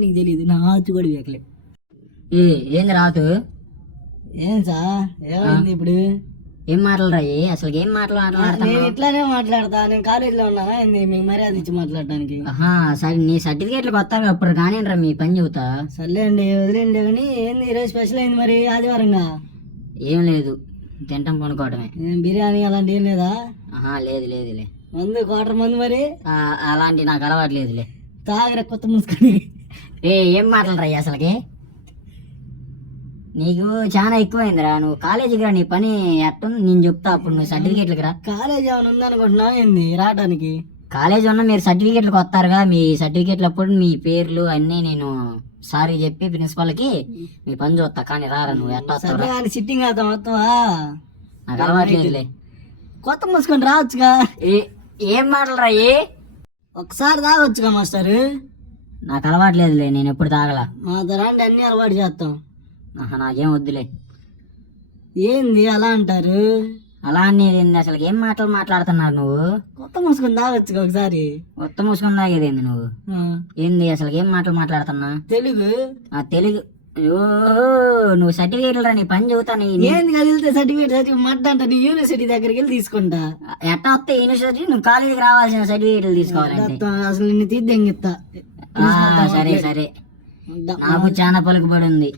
నీకు తెలియదు నా ఆతు కూడా వేకలే. ఏంది రాతు? ఏం సా ఏమైంది ఇప్పుడు? ఏం మాట్లాడరాయి అసలు? ఏం నేను ఇట్లానే మాట్లాడతా. నేను కాలేజీలో ఉన్నానా ఏంది మీకు మర్యాద ఇచ్చి మాట్లాడడానికి? సరే నీ సర్టిఫికేట్లు కొత్త అప్పుడు కానీ మీ పని చెబుతా. సర్లే అండి వదిలేండి. కానీ ఏంది ఈరోజు స్పెషల్ అయింది మరి ఆదివారంగా? ఏం లేదు, తింటాం కొనుక్కోవటమే. బిర్యానీ అలాంటి ఏం లేదా? లేదు లేదులే. మందు క్వార్టర్ మందు మరి? అలాంటి నాకు అలవాటు లేదులే. తాగర కొత్త మూసుకొని. ఏం మాట్లాడరాయి అసలుకి? నీకు చాలా ఎక్కువైందిరా. నువ్వు కాలేజీకి రా, నీ పని ఎట్టుంది నేను చెప్తా. అప్పుడు నువ్వు సర్టిఫికేట్లకి రా. కాలేజ్ ఏమైనా ఉందనుకుంటున్నావు ఏంది రావడానికి? కాలేజ్ ఉన్నా మీరు సర్టిఫికేట్లకు వస్తారుగా. మీ సర్టిఫికేట్లు అప్పుడు మీ పేర్లు అన్నీ నేను సారీ చెప్పి ప్రిన్సిపాల్కి మీ పని చూస్తా. కానీ రారా నువ్వు ఎట్లా వస్తావు? సిట్టింగ్ అవుతాం మొత్తమా? నాకు అలవాట్లేదులే. కొత్త మూసుకొని రావచ్చుగా. ఏం మాటలరా? ఒకసారి తాగొచ్చుగా మాస్టర్. నాకు అలవాట్లేదులే, నేను ఎప్పుడు తాగలా. మాతో రండి అన్ని అలవాటు చేస్తాం. నాకేం వద్దులే. ఏంది అలా అంటారు? అలా అనేది అసలు ఏం మాటలు మాట్లాడుతున్నారు నువ్వు? కొత్త మూసుకొని తాగొచ్చుగా ఒకసారి. మొత్తం మూసుకొని తాగేదేంది నువ్వు? ఏంది అసలు ఏం మాటలు మాట్లాడుతున్నా? తెలుగు తెలుగు. నువ్వు సర్టిఫికేట్లు రా, నీ పని చెబుతాను. ఏంది కదిలితే సర్టిఫికేట్ మడ్డ అంట. నీ యూనివర్సిటీ దగ్గరికి వెళ్ళి తీసుకుంటా. ఎట్టా వస్తే యూనివర్సిటీ నువ్వు కాలేజీకి రావాల్సిన సర్టిఫికేట్లు తీసుకోవాలంటే అసలు నిన్ను తీద్దంగిస్తా. సరే సరే, నాకు చాలా పలుకుబడి ఉంది.